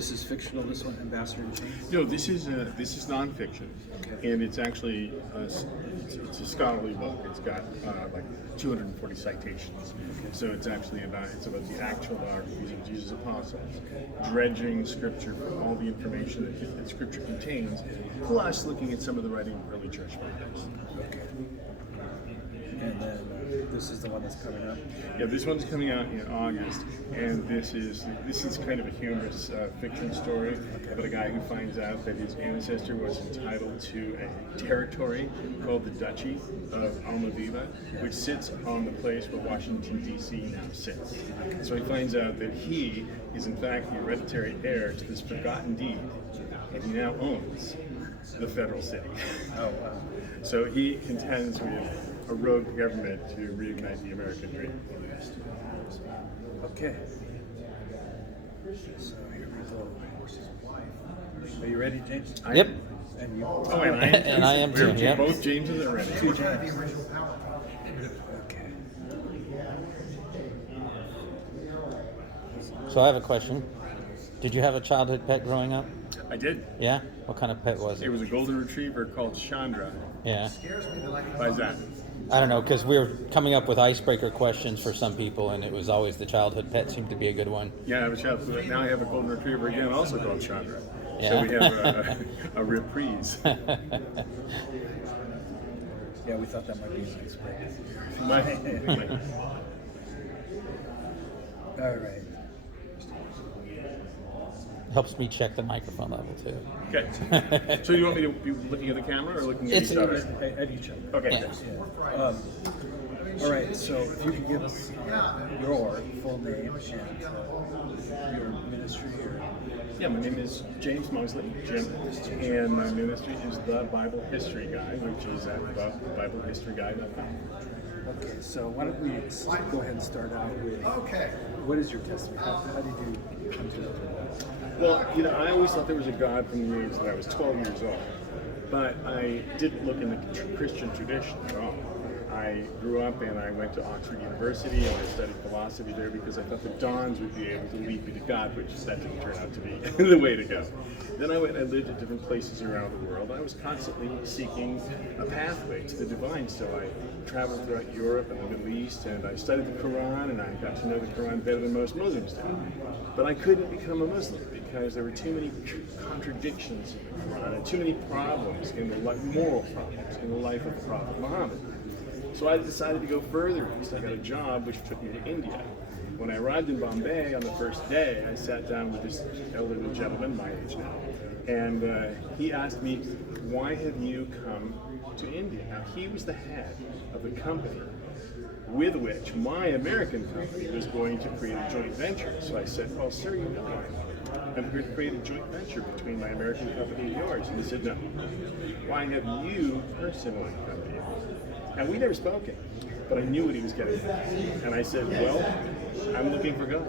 This is fictional, this one, Ambassador in Chains? No, this is nonfiction, Okay. and it's actually it's a scholarly book. It's got like 240 citations, so it's about the actual biographies of Jesus' apostles, dredging Scripture for all the information that Scripture contains, plus looking at some of the writing of early church fathers. Okay. And then this is the one that's coming up? Yeah, this one's coming out in August, and this is kind of a humorous fiction story about a guy who finds out that his ancestor was entitled to a territory called the Duchy of Almaviva, which sits on the place where Washington, D.C. now sits. So he finds out that he is in fact the hereditary heir to this forgotten deed, and he now owns the federal city. Oh, wow. So he contends with a rogue government to reignite the American dream. Okay. So here we go. Are you ready, James? Yep. And you? Oh, and I am, And I am too, yep. Both Jameses are ready. Two James. Okay. So I have a question. Did you have a childhood pet growing up? I did. Yeah? What kind of pet was It it? was a golden retriever called Chandra. Yeah. Why is that? I don't know, because we were coming up with icebreaker questions for some people, and it was always the childhood pet seemed to be a good one. Yeah, I have a child. Now I have a golden retriever again, also called Chandra. So Yeah. we have a reprise. Yeah, we thought that might be nice. All right. Helps me check the microphone level, too. Okay. So you want me to be looking at the camera or looking at It's- each other? At each other. Okay. Yeah. Yeah. All right, so if you could give us your full name and your ministry or Yeah, my name is James Mosley, Jim, and my ministry is The Bible History Guy, which is at BibleHistoryGuy.com. okay, so why don't we go ahead and start out with what is your testimony? How did you come to know that? Well, I always thought there was a God from the age that I was 12 years old, but I didn't look in the Christian tradition at all. I grew up and I went to Oxford University and I studied philosophy there because I thought the Dons would be able to lead me to God, which that didn't turn out to be the way to go. Then I went and I lived at different places around the world. I was constantly seeking a pathway to the divine, so I traveled throughout Europe and the Middle East, and I studied the Quran, and I got to know the Quran better than most Muslims do. But I couldn't become a Muslim because there were too many contradictions in the Quran and too many problems in the moral problems in the life of the Prophet Muhammad. So I decided to go further east. I got a job which took me to India. When I arrived in Bombay on the first day, I sat down with this elderly gentleman, my age now, and he asked me, "Why have you come to India?" Now, he was the head of the company with which my American company was going to create a joint venture. So I said, "Well, sir, you know I'm going to create a joint venture between my American company and yours." And he said, "No. Why have you personally come to India?" And we never spoken, but I knew what he was getting at. And I said, "Well, I'm looking for God."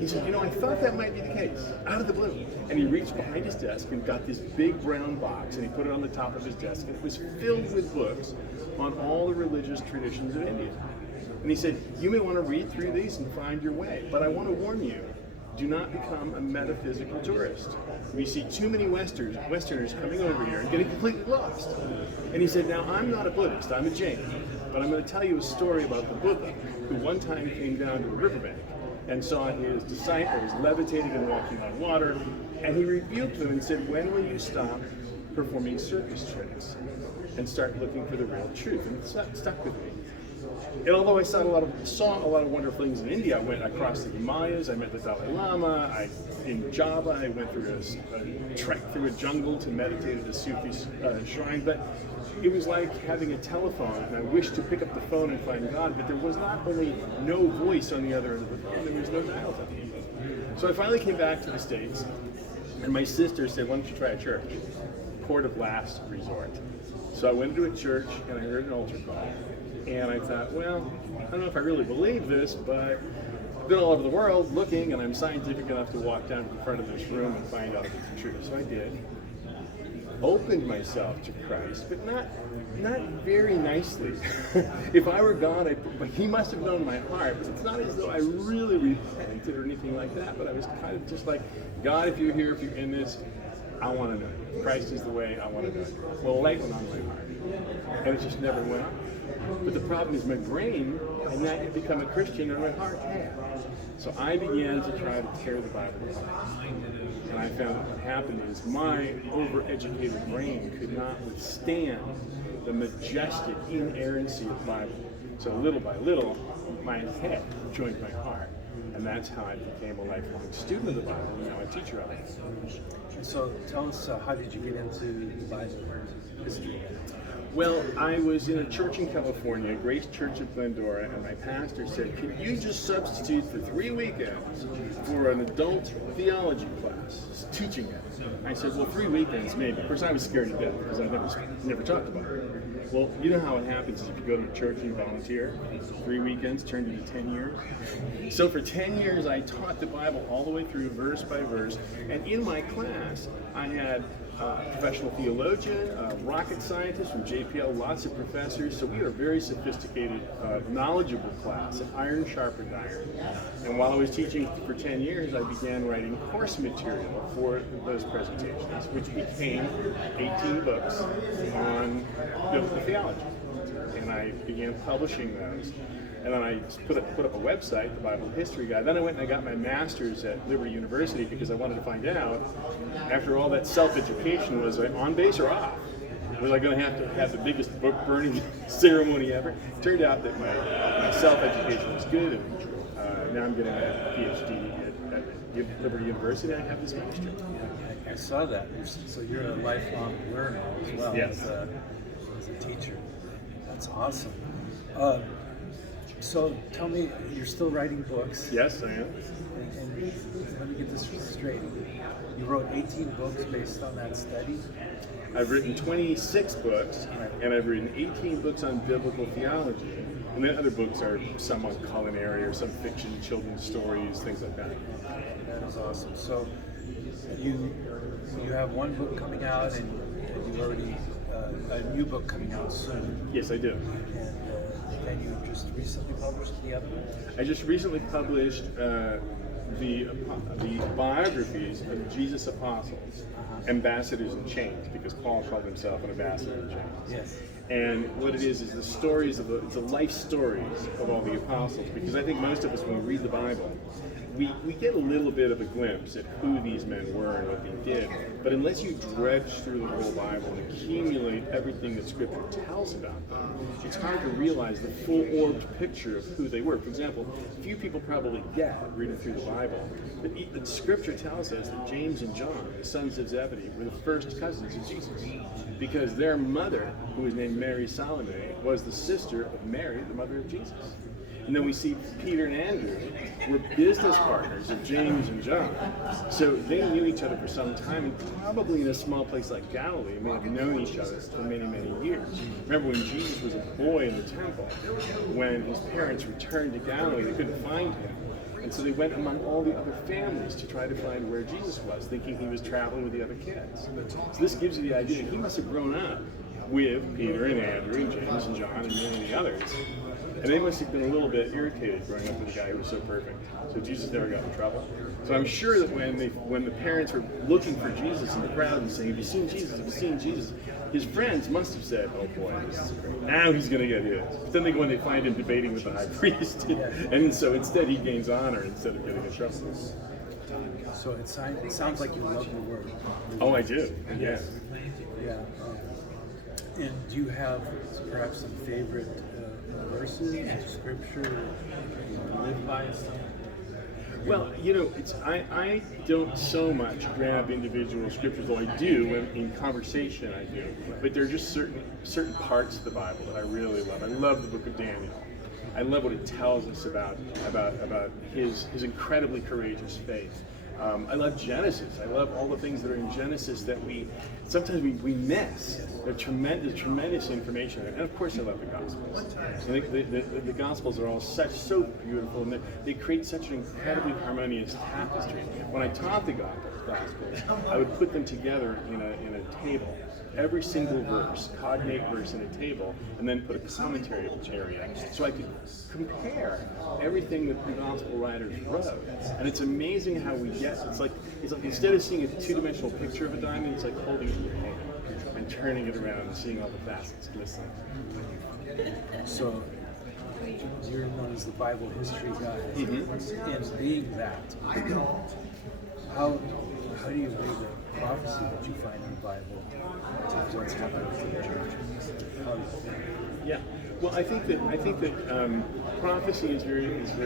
He said, "I thought that might be the case," out of the blue. And he reached behind his desk and got this big brown box, and he put it on the top of his desk, and it was filled with books on all the religious traditions of India. And he said, "You may want to read through these and find your way, but I want to warn you, do not become a metaphysical tourist. We see too many Westerners coming over here and getting completely lost." And he said, "Now, I'm not a Buddhist, I'm a Jain, but I'm going to tell you a story about the Buddha, who one time came down to a riverbank and saw his disciples levitating and walking on water, and he rebuked them and said, 'When will you stop performing circus tricks and start looking for the real truth?'" And it stuck with me. And although I saw a lot of wonderful things in India, I crossed the Himalayas, I met the Dalai Lama, in Java I went through a trek through a jungle to meditate at a Sufi shrine, but it was like having a telephone, and I wished to pick up the phone and find God, but there was not only no voice on the other end of the phone, there was no dial tone. So I finally came back to the States, and my sister said, "Why don't you try a church? Court of last resort." So I went to a church, and I heard an altar call. And I thought, well, I don't know if I really believe this, but I've been all over the world looking, and I'm scientific enough to walk down to the front of this room and find out if it's true. So I did. opened myself to Christ, but not very nicely. If I were God, He must have known my heart. But it's not as though I really repented or anything like that. But I was kind of just like, God, if you're here, if you're in this, I want to know you. Christ is the way. I want to know you. Well, a light went on my heart, and it just never went on. But the problem is my brain had not yet become a Christian, and my heart had. So I began to try to tear the Bible apart. And I found that what happened is my overeducated brain could not withstand the majestic inerrancy of the Bible. So little by little, my head joined my heart. And that's how I became a lifelong student of the Bible, and now a teacher of it. And so tell us, how did you get into the Bible history? Well, I was in a church in California, Grace Church of Glendora, and my pastor said, "Can you just substitute for 3 weekends for an adult theology class, teaching it?" I said, "Well, 3 weekends maybe." Of course, I was scared to death because I never talked about it. Well, you know how it happens is if you go to a church and volunteer, 3 weekends turned into 10 years. So for 10 years, I taught the Bible all the way through, verse by verse, and in my class, I had professional theologian, rocket scientist from JPL, lots of professors. So we were a very sophisticated, knowledgeable class, and iron sharpened iron. And while I was teaching for 10 years, I began writing course material for those presentations, which became 18 books on biblical theology. And I began publishing those. And then I put up a website, the Bible History Guide. Then I went and I got my master's at Liberty University because I wanted to find out, after all that self-education, was I on base or off? Was I going to have the biggest book burning ceremony ever? Turned out that my self-education was good, and now I'm getting a PhD at Liberty University, and I have this master's. I saw that. So you're a lifelong learner as well, Yes. as a teacher. That's awesome. So tell me, you're still writing books. Yes, I am. And let me get this straight. You wrote 18 books based on that study? I've written 26 books, and I've written 18 books on biblical theology. And then other books are some on culinary or some fiction, children's stories, things like that. That is awesome. So you have one book coming out, and you already a new book coming out soon. Yes, I do. And then you just recently published the other one? I just recently published the biographies of Jesus' apostles, ambassadors in chains, because Paul called himself an ambassador in chains. Yes. And what it is the stories of it's the life stories of all the apostles, because I think most of us, when we read the Bible, we get a little bit of a glimpse at who these men were and what they did. But unless you dredge through the whole Bible and accumulate everything that Scripture tells about them, it's hard to realize the full-orbed picture of who they were. For example, few people probably get, reading through the Bible, that Scripture tells us that James and John, the sons of Zebedee, were the first cousins of Jesus, because their mother, who was named Mary Salome, was the sister of Mary, the mother of Jesus. And then we see Peter and Andrew were business partners of James and John. So they knew each other for some time, and probably in a small place like Galilee, may have known each other for many, many years. Remember when Jesus was a boy in the temple, when his parents returned to Galilee, they couldn't find him. And so they went among all the other families to try to find where Jesus was, thinking he was traveling with the other kids. So this gives you the idea that he must have grown up with Peter and Andrew and James and John and many others. And they must have been a little bit irritated growing up with a guy who was so perfect. So Jesus never got in trouble. So I'm sure that when the parents were looking for Jesus in the crowd and saying, "Have you seen Jesus? Have you seen Jesus?" his friends must have said, "Oh boy, this is great. Now he's going to get his." But then they go and they find him debating with the high priest. And so instead he gains honor instead of getting in trouble. So it sounds like you love the Word. Oh, I do. Yeah. Yeah. And do you have perhaps some favorite verses of Scripture you live by? Well, you know, I don't so much grab individual scriptures, though I do in conversation. I do, but there are just certain parts of the Bible that I really love. I love the Book of Daniel. I love what it tells us about his incredibly courageous faith. I love Genesis. I love all the things that are in Genesis that sometimes we miss. They're tremendous information. And of course I love the Gospels. I think the Gospels are all so beautiful, and they create such an incredibly harmonious tapestry. When I taught the Gospels, I would put them together in a table. every single verse, cognate verse in a table, and then put a commentary area so I could compare everything that the gospel writers wrote. And it's amazing how we get, it's like instead of seeing a two-dimensional picture of a diamond, it's like holding it in your hand and turning it around and seeing all the facets glistening. So you're known as the Bible history guy. And being that, how do you read the prophecy that you find in the Bible to what's happening to the church? Yeah. Well, I think that prophecy is very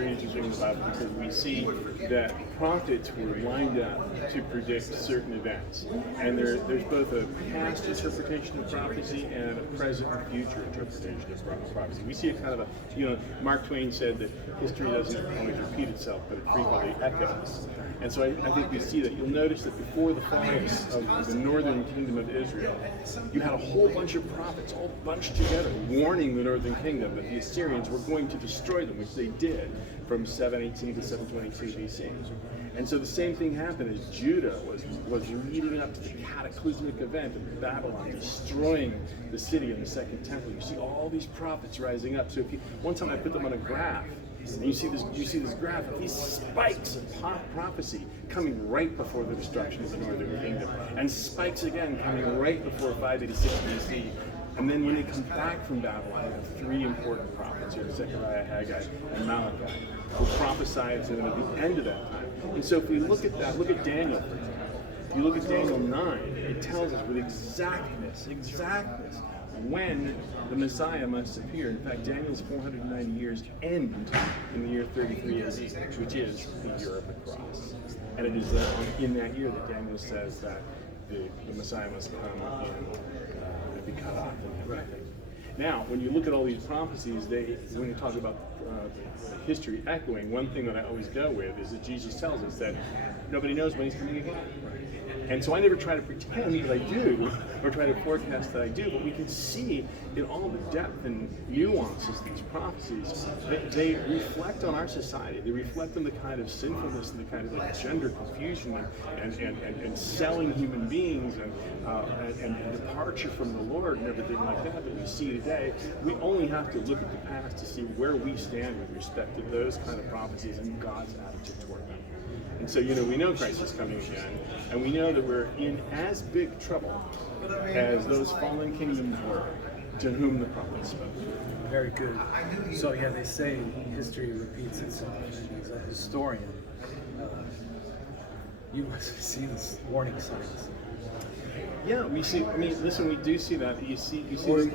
interesting in the Bible because we see that prophets were lined up to predict certain events, and there's both a past interpretation of prophecy and a present and future interpretation of prophecy. We see a kind of Mark Twain said that history doesn't always repeat itself, but it frequently echoes. And so I think we see that. You'll notice that before the fall of the northern kingdom of Israel, you had a whole bunch of prophets all bunched together warning the northern kingdom that the Assyrians were going to destroy them, which they did from 718 to 722 BC. And so the same thing happened as Judah was leading up to the cataclysmic event of Babylon destroying the city and the second temple. You see all these prophets rising up. So one time I put them on a graph, and you see this graph of these spikes of prophecy coming right before the destruction of the northern kingdom, and spikes again coming right before 586 BC. And then when they come back from Babylon, you have three important prophets here: Zechariah, Haggai, and Malachi, who prophesied to them at the end of that time. And so if we look at that, look at Daniel, for example. If you look at Daniel 9, it tells us with exactness, when the Messiah must appear. In fact, Daniel's 490 years end in the year 33 AD, which is the year of the cross. And it is in that year that Daniel says that the Messiah must come and be cut off and everything. Now, when you look at all these prophecies, when you talk about history echoing, one thing that I always go with is that Jesus tells us that nobody knows when he's coming again. And so I never try to pretend that I do, or try to forecast that I do, but we can see in all the depth and nuances of these prophecies that they reflect on our society. They reflect on the kind of sinfulness and the kind of gender confusion and selling human beings and departure from the Lord and everything like that we see today. We only have to look at the past to see where we stand with respect to those kind of prophecies and God's attitude toward them. And so, we know Christ is coming again, and we know that we're in as big trouble as those fallen kingdoms were to whom the prophet spoke. Very good. So yeah, they say history repeats itself. As a historian, you must see these warning signs. Yeah, we see. I mean, listen, we do see that. You see. Or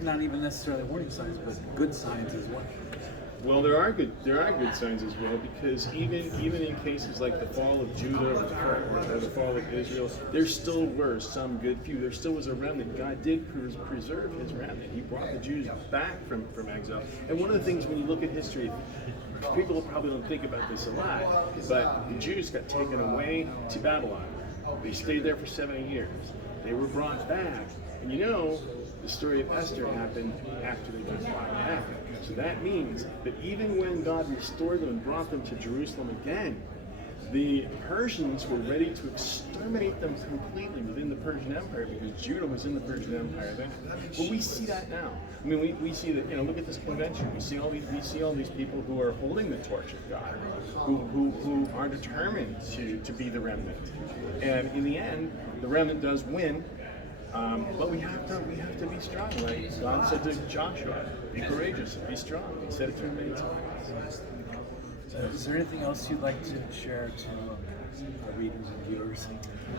not even necessarily warning signs, but good signs as well. Well, there are good signs as well, because even in cases like the fall of Judah or the fall of Israel, there still were some good few. There still was a remnant. God did preserve his remnant. He brought the Jews back from exile. And one of the things when you look at history, people probably don't think about this a lot, but the Jews got taken away to Babylon. They stayed there for 70 years. They were brought back. And the story of Esther happened after they got brought back. So that means that even when God restored them and brought them to Jerusalem again, the Persians were ready to exterminate them completely within the Persian Empire, because Judah was in the Persian Empire then. Well, we see that now. I mean, we see that. Look at this convention. We see all these people who are holding the torch of God, who are determined to be the remnant. And in the end, the remnant does win. But we have to be strong, right? God said to Joshua, "Be courageous, be strong." He said it to him many times. Is there anything else you'd like to share to our readers and viewers?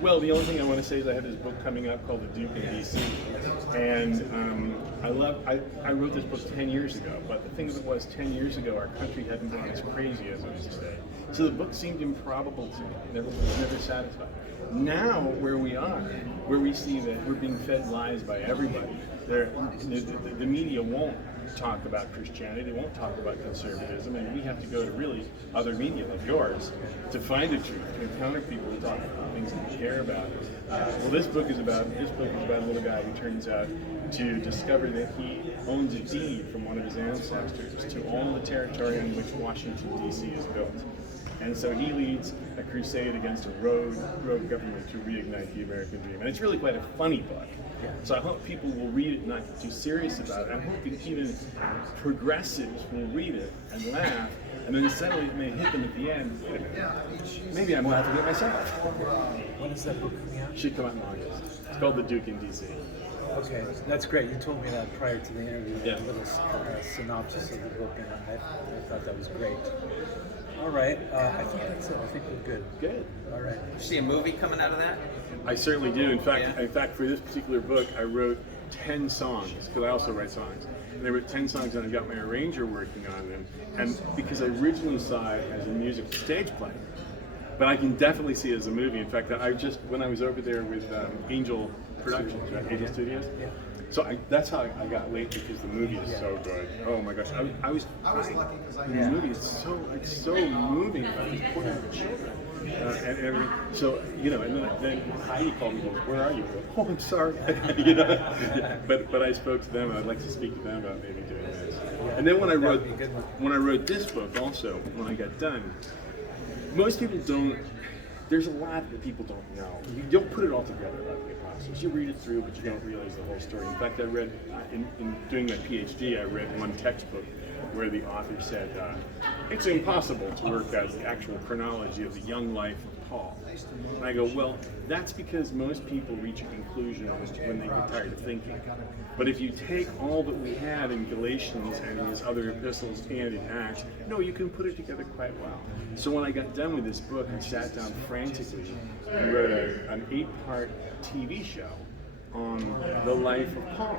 Well, the only thing I want to say is I have this book coming up called The Duke in DC, and I wrote this book 10 years ago. But the thing of it was, 10 years ago, our country hadn't gone as crazy as it is today. So the book seemed improbable to me. Never satisfied. Now, where we are, where we see that we're being fed lies by everybody, the media won't talk about Christianity, they won't talk about conservatism, and we have to go to really other media like yours to find the truth, to encounter people who talk about things that we care about. Well, this book is about a little guy who turns out to discover that he owns a deed from one of his ancestors to all the territory on which Washington, D.C. is built. And so he leads a crusade against a rogue government to reignite the American dream. And it's really quite a funny book. So I hope people will read it, not get too serious about it. I hope that even progressives will read it and laugh, and then suddenly it may hit them at the end. Wait a minute, maybe I'm laughing at myself. When is that book coming out? Should come out in August. It's called The Duke in D.C. Okay, that's great. You told me that prior to the interview, Yeah. a little synopsis of the book, and I thought that was great. All right, I think that's it. I think we're good. Good. All right. You see a movie coming out of that? I certainly do. In fact, Yeah. for this particular book, I wrote 10 songs because I also write songs. And I wrote 10 songs, and I got my arranger working on them. And because I originally saw it as a music stage play, but I can definitely see it as a movie. In fact, when I was over there with Angel Productions, right? Angel Studios. Yeah. So that's how I got late, because the movie is so good. Oh my gosh, I was crying. The movie is so moving about these poor little children. So and then Heidi called me. Goes, "Where are you?" I go, "Oh, I'm sorry." Yeah, but I spoke to them, and I'd like to speak to them about maybe doing this. And then when I wrote this book, also when I got done, most people don't. There's a lot that people don't know. You don't put it all together about the apostles. You read it through, but you don't realize the whole story. In fact, I read, in doing my PhD, I read one textbook where the author said, it's impossible to work out the actual chronology of the young life of Paul. And I go, well, that's because most people reach a conclusion when they get tired of thinking. But if you take all that we had in Galatians and in his other epistles and in Acts, no, you can put it together quite well. So when I got done with this book, I sat down frantically and wrote an 8-part TV show on the life of Paul,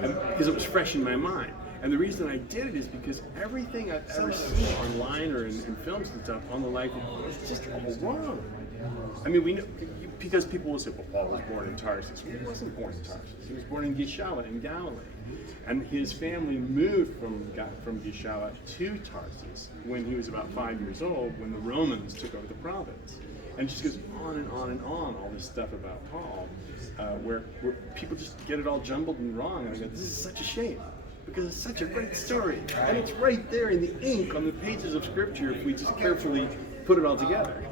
because it was fresh in my mind. And the reason I did it is because everything I've ever seen online or in films and stuff on the life of Paul is just all wrong. I mean, we know, because people will say, well, Paul was born in Tarsus. Well, he wasn't born in Tarsus. He was born in Gischala in Galilee. And his family moved from Gischala to Tarsus when he was about 5 years old, when the Romans took over the province. And it just goes on and on and on, all this stuff about Paul, where people just get it all jumbled and wrong. And I go, this is such a shame, because it's such a great story. And it's right there in the ink on the pages of Scripture if we just carefully put it all together.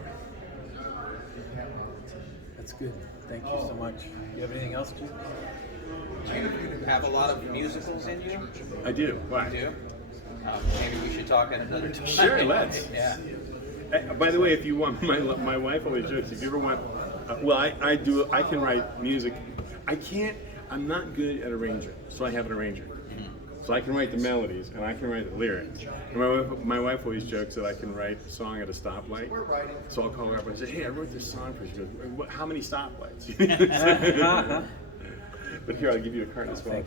That's good. Thank you so much. You have anything else, Jim? Do you have a lot of musicals in you? I do. Why? You do? Maybe we should talk at another time. Sure, let's. Yeah. By the way, if you want, my wife always jokes, if you ever want, I can write music. I'm not good at arranging, so I have an arranger. So I can write the melodies, and I can write the lyrics. And my wife always jokes that I can write a song at a stoplight. So I'll call her up and say, hey, I wrote this song for you. She goes, how many stoplights? But here, I'll give you a card as well.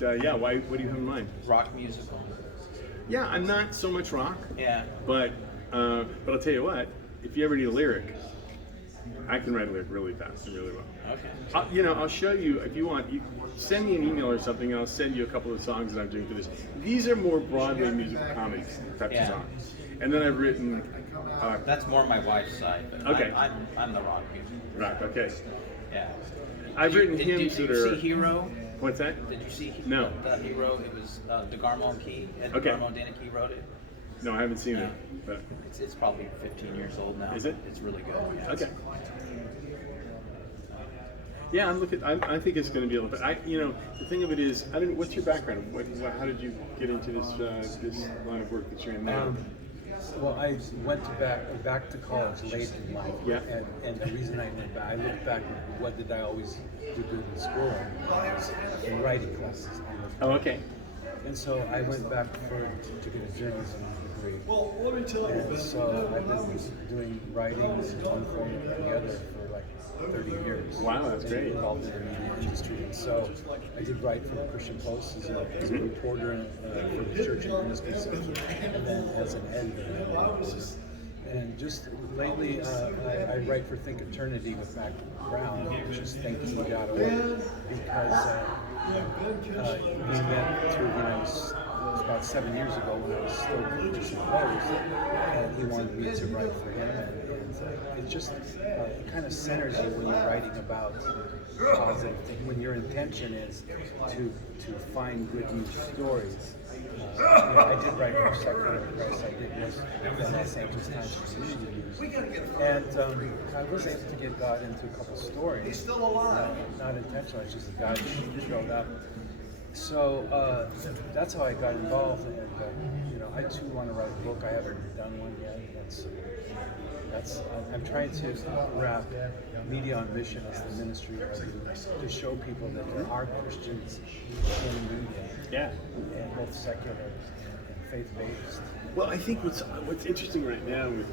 Yeah, what do you have in mind? Rock musical. Yeah, I'm not so much rock. Yeah. But I'll tell you what, if you ever need a lyric, I can write a lyric really fast and really well. Okay. I'll show you if you want. You send me an email or something, and I'll send you a couple of songs that I'm doing for this. These are more Broadway musical comedy types of songs. And then I've written. That's more my wife's side. But Okay. I'm the rock music. Rock. Okay. Yeah. I've written hymns did that you are. see Hero? What's that? Did you see No. the Hero? It was DeGarmo and Key. And Okay. DeGarmo and Dana Key wrote it. No, I haven't seen it. But It's probably 15 years old now. Is it? It's really good. Yeah. okay. Yeah, I'm looking. I think it's going to be a little bit. The thing of it is, I don't. What's your background? How did you get into this line of work that you're in now? Well, I went back to college late in life. Yeah. And the reason I went back, I looked back at what did I always do good in school, and it was in writing classes. Oh, okay. And so I went back to get a journalism degree. And so I've been doing writing in one form or the other for like 30 years. Wow, that's and great. Involved in the media industry. And so I did write for the Christian Post as a reporter for the church and ministry section, and then as an editor. And just lately, I write for Think Eternity with Mac Brown, which is thankme.org, because we met through, it was about 7 years ago when I was still just composed, and he wanted me to write for him, and it just, it kind of centers you when you're writing about positive things, when your intention is to find good news stories. I did write for secular press. I did this the Los Angeles Times Community News, and I was able to get God into a couple stories. Not intentionally, it's just that God showed up. So that's how I got involved, and I too want to write a book. I haven't done one yet. I'm trying to wrap Media on Mission as the ministry I do, to show people that there are Christians in media, Yeah. and both secular and faith-based. Well, I think what's interesting right now with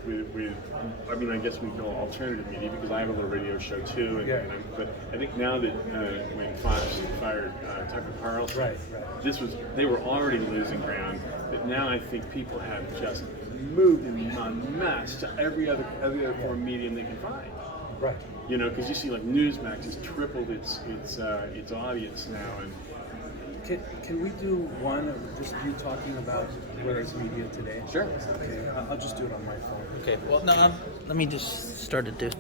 I mean, I guess we know alternative media because I have a little radio show too, but I think now that when Fox fired Tucker Carlson, Right. they were already losing ground, but now I think people have just moved en masse to every other form of medium they can find. Right. Because you see like Newsmax has tripled its audience now, and Can we do one of just you talking about where it's media today? Sure. Okay, I'll just do it on my phone. Okay. Well, no, let me just start it.